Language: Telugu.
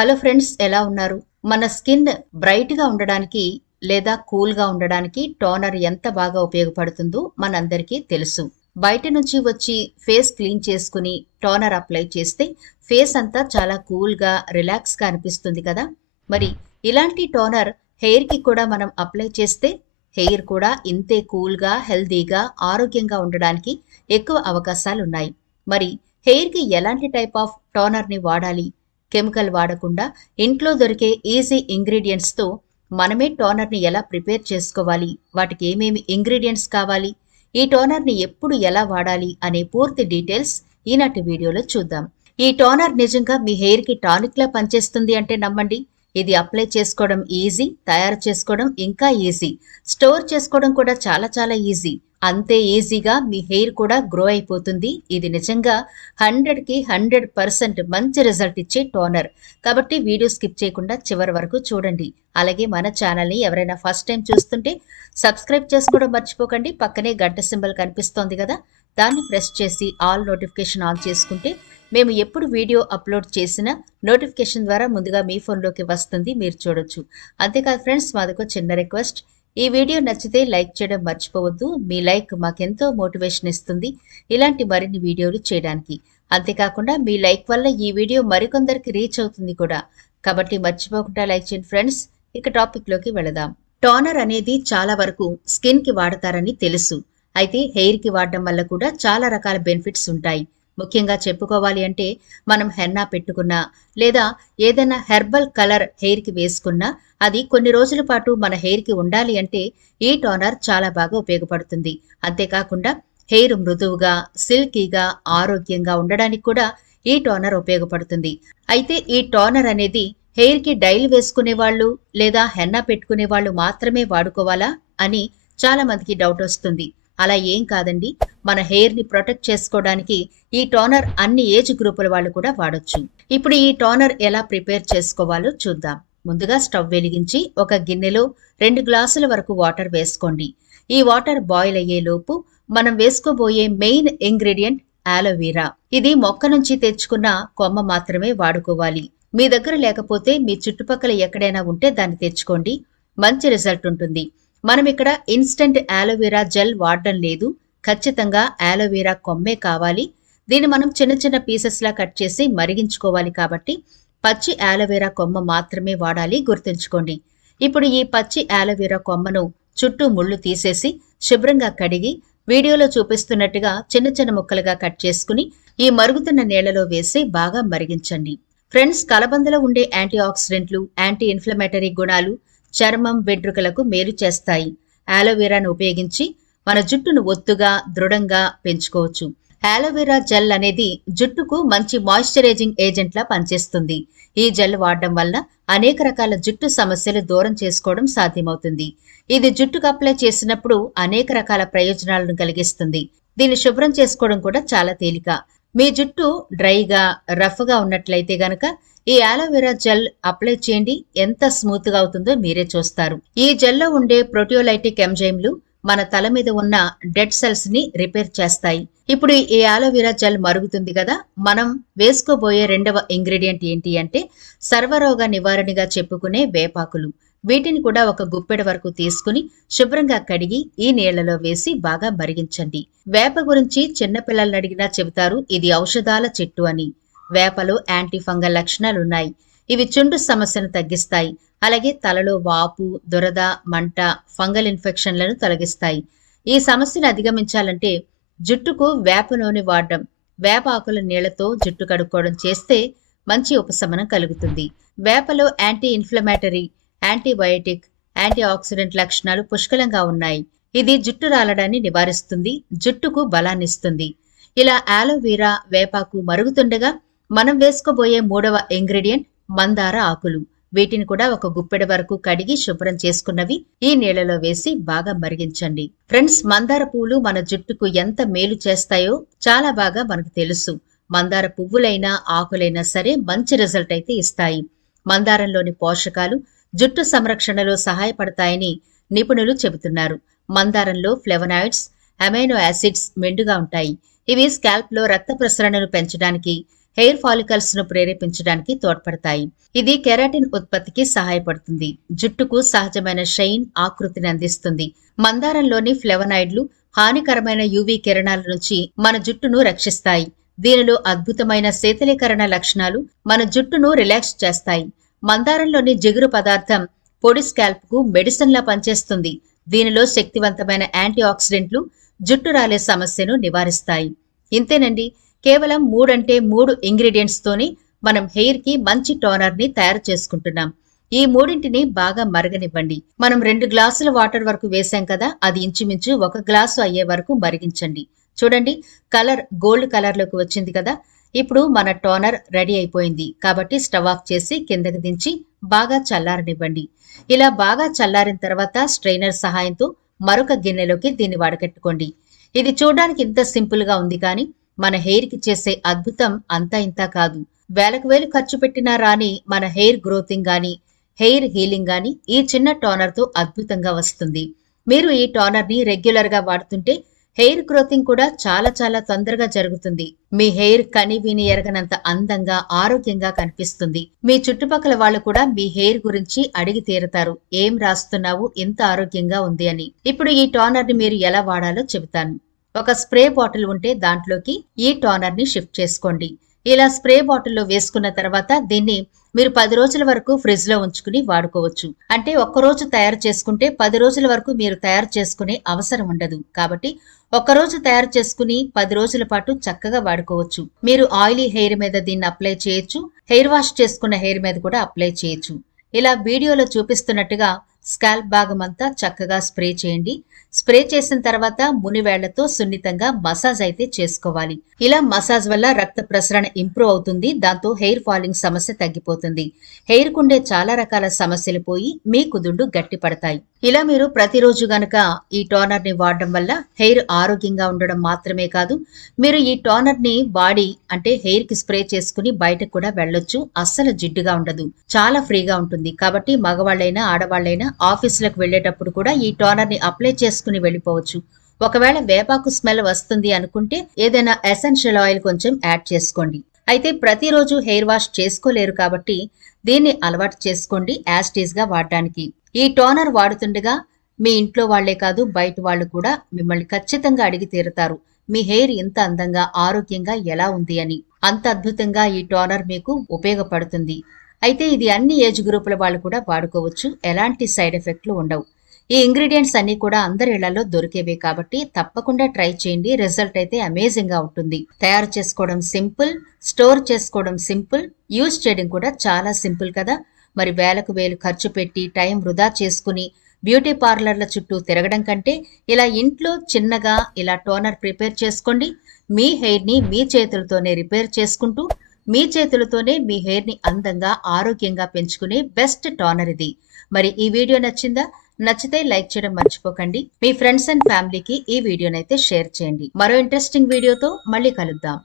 హలో ఫ్రెండ్స్, ఎలా ఉన్నారు? మన స్కిన్ బ్రైట్ గా ఉండడానికి లేదా కూల్ గా ఉండడానికి టోనర్ ఎంత బాగా ఉపయోగపడుతుందో మనందరికీ తెలుసు. బయట నుంచి వచ్చి ఫేస్ క్లీన్ చేసుకుని టోనర్ అప్లై చేస్తే ఫేస్ అంతా చాలా కూల్ గా రిలాక్స్ గా అనిపిస్తుంది కదా. మరి ఇలాంటి టోనర్ హెయిర్ కి కూడా మనం అప్లై చేస్తే హెయిర్ కూడా ఇంతే కూల్ గా హెల్దీగా ఆరోగ్యంగా ఉండడానికి ఎక్కువ అవకాశాలు ఉన్నాయి. మరి హెయిర్ కి ఎలాంటి టైప్ ఆఫ్ టోనర్ ని వాడాలి? కెమికల్ వాడకుండా ఇంట్లో దొరికే ఈజీ ఇంగ్రీడియంట్స్తో మనమే టోనర్ని ఎలా ప్రిపేర్ చేసుకోవాలి, వాటికి ఏమేమి ఇంగ్రీడియంట్స్ కావాలి, ఈ టోనర్ని ఎప్పుడు ఎలా వాడాలి అనే పూర్తి డీటెయిల్స్ ఈనాటి వీడియోలో చూద్దాం. ఈ టోనర్ నిజంగా మీ హెయిర్కి టానిక్లా పనిచేస్తుంది అంటే నమ్మండి. ఇది అప్లై చేసుకోవడం ఈజీ, తయారు చేసుకోవడం ఇంకా ఈజీ, స్టోర్ చేసుకోవడం కూడా చాలా చాలా ఈజీ. అంతే ఈజీగా మీ హెయిర్ కూడా గ్రో అయిపోతుంది. ఇది నిజంగా 100కి 100% మంచి రిజల్ట్ ఇచ్చే టోనర్. కాబట్టి వీడియో స్కిప్ చేయకుండా చివరి వరకు చూడండి. అలాగే మన ఛానల్ని ఎవరైనా ఫస్ట్ టైం చూస్తుంటే సబ్స్క్రైబ్ చేసుకోవడం మర్చిపోకండి. పక్కనే గంట సింబల్ కనిపిస్తోంది కదా, దాన్ని ప్రెస్ చేసి ఆల్ నోటిఫికేషన్ ఆన్ చేసుకుంటే మేము ఎప్పుడు వీడియో అప్లోడ్ చేసినా నోటిఫికేషన్ ద్వారా ముందుగా మీ ఫోన్లోకి వస్తుంది, మీరు చూడొచ్చు. అంతేకాదు ఫ్రెండ్స్, మాదొక చిన్న రిక్వెస్ట్. ఈ వీడియో నచ్చితే లైక్ చేయడం మర్చిపోవద్దు. మీ లైక్ మాకెంతో మోటివేషన్ ఇస్తుంది ఇలాంటి మరిన్ని వీడియోలు చేయడానికి. అంతేకాకుండా మీ లైక్ వల్ల ఈ వీడియో మరికొందరికి రీచ్ అవుతుంది కూడా. కాబట్టి మర్చిపోకుండా లైక్ చేయండి ఫ్రెండ్స్. ఇక టాపిక్లోకి వెళదాం. టోనర్ అనేది చాలా వరకు స్కిన్కి వాడతారని తెలుసు. అయితే హెయిర్కి వాడడం వల్ల కూడా చాలా రకాల బెనిఫిట్స్ ఉంటాయి. ముఖ్యంగా చెప్పుకోవాలి అంటే మనం హెన్నా పెట్టుకున్నా లేదా ఏదైనా హెర్బల్ కలర్ హెయిర్కి వేసుకున్నా అది కొన్ని రోజుల పాటు మన హెయిర్కి ఉండాలి అంటే ఈ టోనర్ చాలా బాగా ఉపయోగపడుతుంది. అంతేకాకుండా హెయిర్ మృదువుగా సిల్కీగా ఆరోగ్యంగా ఉండడానికి కూడా ఈ టోనర్ ఉపయోగపడుతుంది. అయితే ఈ టోనర్ అనేది హెయిర్కి డైల్ వేసుకునే వాళ్ళు లేదా హెన్నా పెట్టుకునే వాళ్ళు మాత్రమే వాడుకోవాలా అని చాలా మందికి డౌట్ వస్తుంది. అలా ఏం కాదండి. మన హెయిర్ ని ప్రొటెక్ట్ చేసుకోవడానికి ఈ టోనర్ అన్ని ఏజ్ గ్రూపుల వాళ్ళు కూడా వాడొచ్చు. ఇప్పుడు ఈ టోనర్ ఎలా ప్రిపేర్ చేసుకోవాలో చూద్దాం. ముందుగా స్టవ్ వెలిగించి ఒక గిన్నెలో 2 గ్లాసుల వరకు వాటర్ వేసుకోండి. ఈ వాటర్ బాయిల్ అయ్యేలోపు మనం వేసుకోబోయే మెయిన్ ఇంగ్రీడియంట్ ఆలోవెరా. ఇది మొక్క నుంచి తెచ్చుకున్న కొమ్మ మాత్రమే వాడుకోవాలి. మీ దగ్గర లేకపోతే మీ చుట్టుపక్కల ఎక్కడైనా ఉంటే దాన్ని తెచ్చుకోండి, మంచి రిజల్ట్ ఉంటుంది. మనం ఇక్కడ ఇన్స్టెంట్ ఆలోవెరా జెల్ వాడడం లేదు. ఖచ్చితంగా ఆలోవెరా కొమ్మే కావాలి. దీన్ని మనం చిన్న చిన్న పీసెస్ లా కట్ చేసి మరిగించుకోవాలి. కాబట్టి పచ్చి ఆలోవెరా కొమ్మ మాత్రమే వాడాలి, గుర్తుంచుకోండి. ఇప్పుడు ఈ పచ్చి ఆలోవెరా కొమ్మను చుట్టూ ముళ్ళు తీసేసి శుభ్రంగా కడిగి వీడియోలో చూపిస్తున్నట్టుగా చిన్న చిన్న ముక్కలుగా కట్ చేసుకుని ఈ మరుగుతున్న నీళ్లలో వేసి బాగా మరిగించండి. ఫ్రెండ్స్, కలబందలో ఉండే యాంటీ ఆక్సిడెంట్లు, యాంటీ ఇన్ఫ్లమేటరీ గుణాలు చర్మం వెంట్రుకలకు మేలు చేస్తాయి. ఆలోవెరాను ఉపయోగించి మన జుట్టును ఒత్తుగా దృఢంగా పెంచుకోవచ్చు. ఆలోవెరా జెల్ అనేది జుట్టుకు మంచి మాయిశ్చరైజింగ్ ఏజెంట్ లా పనిచేస్తుంది. ఈ జెల్ వాడడం వల్ల అనేక రకాల జుట్టు సమస్యలు దూరం చేసుకోవడం సాధ్యమవుతుంది. ఇది జుట్టుకు అప్లై చేసినప్పుడు అనేక రకాల ప్రయోజనాలను కలిగిస్తుంది. దీన్ని శుభ్రం చేసుకోవడం కూడా చాలా తేలిక. మీ జుట్టు డ్రైగా రఫ్ గా ఉన్నట్లయితే గనక ఈ ఆలోవెరా జెల్ అప్లై చేయండి. ఎంత స్మూత్ గా అవుతుందో మీరే చూస్తారు. ఈ జెల్లో ఉండే ప్రోటియోలైటిక్ ఎంజైమ్లు మన తల మీద ఉన్న డెడ్ సెల్స్ ని రిపేర్ చేస్తాయి. ఇప్పుడు ఈ ఆలోవెరా జెల్ మరుగుతుంది కదా, మనం వేసుకోబోయే రెండవ ఇంగ్రీడియంట్ ఏంటి అంటే సర్వరోగ నివారణగా చెప్పుకునే వేపాకులు. వీటిని కూడా ఒక గుప్పెడ వరకు తీసుకుని శుభ్రంగా కడిగి ఈ నీళ్లలో వేసి బాగా మరిగించండి. వేప గురించి చిన్నపిల్లల్ని అడిగినా చెబుతారు ఇది ఔషధాల చెట్టు అని. వేపలో యాంటీ ఫంగల్ లక్షణాలున్నాయి. ఇవి చుండు సమస్యను తగ్గిస్తాయి. అలాగే తలలో వాపు, దురద, మంట, ఫంగల్ ఇన్ఫెక్షన్లను తొలగిస్తాయి. ఈ సమస్యను అధిగమించాలంటే జుట్టుకు వేప నూనె వాడడం, వేప ఆకుల నీళ్లతో జుట్టు కడుక్కోవడం చేస్తే మంచి ఉపశమనం కలుగుతుంది. వేపలో anti inflammatory, antibiotic, anti oxidant లక్షణాలు పుష్కలంగా ఉన్నాయి. ఇది జుట్టు రాలడాన్ని నివారిస్తుంది, జుట్టుకు బలాన్నిస్తుంది. ఇలా ఆలోవెరా, వేపాకు మరుగుతుండగా మనం వేసుకోబోయే మూడవ ఇంగ్రీడియంట్ మందార ఆకులు. వీటిని కూడా ఒక గుప్పెడ వరకు కడిగి శుభ్రం చేసుకున్నవి ఈ నీళ్లలో వేసి బాగా మరిగించండి. ఫ్రెండ్స్, మందార పువ్వులు మన జుట్టుకు ఎంత మేలు చేస్తాయో చాలా బాగా మనకు తెలుసు. మందార పువ్వులైనా ఆకులైనా సరే మంచి రిజల్ట్ అయితే ఇస్తాయి. మందారంలోని పోషకాలు జుట్టు సంరక్షణలో సహాయపడతాయని నిపుణులు చెబుతున్నారు. మందారంలో ఫ్లేవనాయిడ్స్, అమైనో యాసిడ్స్ మెండుగా ఉంటాయి. ఇవి స్కాల్ప్ లో రక్త ప్రసరణను పెంచడానికి, హెయిర్ ఫాలికల్స్ ను ప్రేరేపించడానికి తోడ్పడతాయి. ఇది కెరాటిన్ ఉత్పత్తికి సహాయపడుతుంది. జుట్టుకు సహజమైన షైన్, ఆకృతిని అందిస్తుంది. మందారంలోని ఫ్లెవనాయిడ్లు హానికరమైన యూవీ కిరణాల నుంచి మన జుట్టును రక్షిస్తాయి. దీనిలో అద్భుతమైన శీతలీకరణ లక్షణాలు మన జుట్టును రిలాక్స్ చేస్తాయి. మందారంలోని జిగురు పదార్థం పొడి స్కాల్ప్ కు మెడిసిన్ లా పనిచేస్తుంది. దీనిలో శక్తివంతమైన యాంటీ ఆక్సిడెంట్లు జుట్టు రాలే సమస్యను నివారిస్తాయి. ఇంతేనండి, కేవలం 3 ఇంగ్రీడియంట్స్ తోనే మనం హెయిర్ కి మంచి టోనర్ ని తయారు చేసుకుంటున్నాం. ఈ మూడింటిని బాగా మరగనివ్వండి. మనం 2 గ్లాసుల వాటర్ వరకు వేసాం కదా, అది ఇంచుమించు 1 గ్లాసు అయ్యే వరకు మరిగించండి. చూడండి, కలర్ గోల్డ్ కలర్ లోకి వచ్చింది కదా. ఇప్పుడు మన టోనర్ రెడీ అయిపోయింది. కాబట్టి స్టవ్ ఆఫ్ చేసి కిందకి దించి బాగా చల్లారనివ్వండి. ఇలా బాగా చల్లారిన తర్వాత స్ట్రైనర్ సహాయంతో మరొక గిన్నెలోకి దీన్ని వడకట్టుకోండి. ఇది చూడడానికి ఇంత సింపుల్ గా ఉంది కానీ మన హెయిర్ కి చేసే అద్భుతం అంతా ఇంతా కాదు. వేలకు వేలు ఖర్చు పెట్టినా రాని మన హెయిర్ గ్రోతింగ్ గాని, హెయిర్ హీలింగ్ గాని ఈ చిన్న టోనర్ తో అద్భుతంగా వస్తుంది. మీరు ఈ టోనర్ ని రెగ్యులర్ గా వాడుతుంటే హెయిర్ గ్రోతింగ్ కూడా చాలా చాలా తొందరగా జరుగుతుంది. మీ హెయిర్ కని విని ఎరగనంత అందంగా, ఆరోగ్యంగా కనిపిస్తుంది. మీ చుట్టుపక్కల వాళ్ళు కూడా మీ హెయిర్ గురించి అడిగి తీరుతారు, ఏం రాస్తున్నావు, ఇంత ఆరోగ్యంగా ఉంది అని. ఇప్పుడు ఈ టోనర్ ని మీరు ఎలా వాడాలో చెబుతాను. ఒక స్ప్రే బాటిల్ ఉంటే దాంట్లోకి ఈ టోనర్ ని షిఫ్ట్ చేసుకోండి. ఇలా స్ప్రే బాటిల్లో వేసుకున్న తర్వాత దీన్ని మీరు 10 రోజుల వరకు ఫ్రిడ్జ్ లో ఉంచుకుని వాడుకోవచ్చు. అంటే ఒక్కరోజు తయారు చేసుకుంటే 10 రోజుల వరకు మీరు తయారు చేసుకునే అవసరం ఉండదు. కాబట్టి ఒక్కరోజు తయారు చేసుకుని 10 రోజుల పాటు చక్కగా వాడుకోవచ్చు. మీరు ఆయిలీ హెయిర్ మీద దీన్ని అప్లై చేయొచ్చు. హెయిర్ వాష్ చేసుకున్న హెయిర్ మీద కూడా అప్లై చేయొచ్చు. ఇలా వీడియోలో చూపిస్తున్నట్టుగా స్కాల్ప్ భాగం అంతా చక్కగా స్ప్రే చేయండి. స్ప్రే చేసిన తర్వాత మునివేళ్లతో సున్నితంగా మసాజ్ అయితే చేసుకోవాలి. ఇలా మసాజ్ వల్ల రక్త ప్రసరణ ఇంప్రూవ్ అవుతుంది. దాంతో హెయిర్ ఫాలింగ్ సమస్య తగ్గిపోతుంది. హెయిర్ కుండే చాలా రకాల సమస్యలు పోయి మీ కుదుళ్లు గట్టిపడతాయి. ఇలా మీరు ప్రతిరోజు గనక ఈ టోనర్ ని వాడడం వల్ల హెయిర్ ఆరోగ్యంగా ఉండడం మాత్రమే కాదు, మీరు ఈ టోనర్ ని వాడి అంటే హెయిర్ కి స్ప్రే చేసుకుని బయటకు కూడా వెళ్ళొచ్చు. అస్సలు జిడ్డుగా ఉండదు, చాలా ఫ్రీగా ఉంటుంది. కాబట్టి మగవాళ్ళైనా ఆడవాళ్ళైనా ఆఫీసులకు వెళ్లేటప్పుడు కూడా ఈ టోనర్ ని అప్లై చేసుకుని వెళ్ళిపోవచ్చు. ఒకవేళ వేపాకు స్మెల్ వస్తుంది అనుకుంటే ఏదైనా ఎసెన్షియల్ ఆయిల్ కొంచెం యాడ్ చేసుకోండి. అయితే ప్రతిరోజు హెయిర్ వాష్ చేసుకోలేరు కాబట్టి దీన్ని అలవాటు చేసుకోండి యాస్టీస్ గా వాడడానికి. ఈ టోనర్ వాడుతుండగా మీ ఇంట్లో వాళ్లే కాదు బయట వాళ్ళు కూడా మిమ్మల్ని ఖచ్చితంగా అడిగి తీరుతారు, మీ హెయిర్ ఇంత అందంగా ఆరోగ్యంగా ఎలా ఉంది అని. అంత అద్భుతంగా ఈ టోనర్ మీకు ఉపయోగపడుతుంది. అయితే ఇది అన్ని ఏజ్ గ్రూపుల వాళ్ళు కూడా వాడుకోవచ్చు. ఎలాంటి సైడ్ ఎఫెక్ట్లు ఉండవు. ఈ ఇంగ్రీడియంట్స్ అన్ని కూడా అందరి ఇళ్లలో దొరికేవే కాబట్టి తప్పకుండా ట్రై చేయండి. రిజల్ట్ అయితే అమేజింగ్ గా ఉంటుంది. తయారు చేసుకోవడం సింపుల్, స్టోర్ చేసుకోవడం సింపుల్, యూజ్ చేయడం కూడా చాలా సింపుల్ కదా. మరి వేలకు వేలు ఖర్చు పెట్టి టైం వృధా చేసుకుని బ్యూటీ పార్లర్ల చుట్టూ తిరగడం కంటే ఇలా ఇంట్లో చిన్నగా ఇలా టోనర్ ప్రిపేర్ చేసుకోండి. మీ హెయిర్ ని మీ చేతులతోనే రిపేర్ చేసుకుంటూ మీ చేతులతోనే మీ హెయిర్ ని అందంగా ఆరోగ్యంగా పెంచుకునే బెస్ట్ టోనర్ ఇది. మరి ఈ వీడియో నచ్చిందా? నచ్చితే లైక్ చేయడం మర్చిపోకండి. మీ ఫ్రెండ్స్ అండ్ ఫ్యామిలీకి ఈ వీడియోనైతే షేర్ చేయండి. మరో ఇంట్రెస్టింగ్ వీడియోతో మళ్ళీ కలుద్దాం.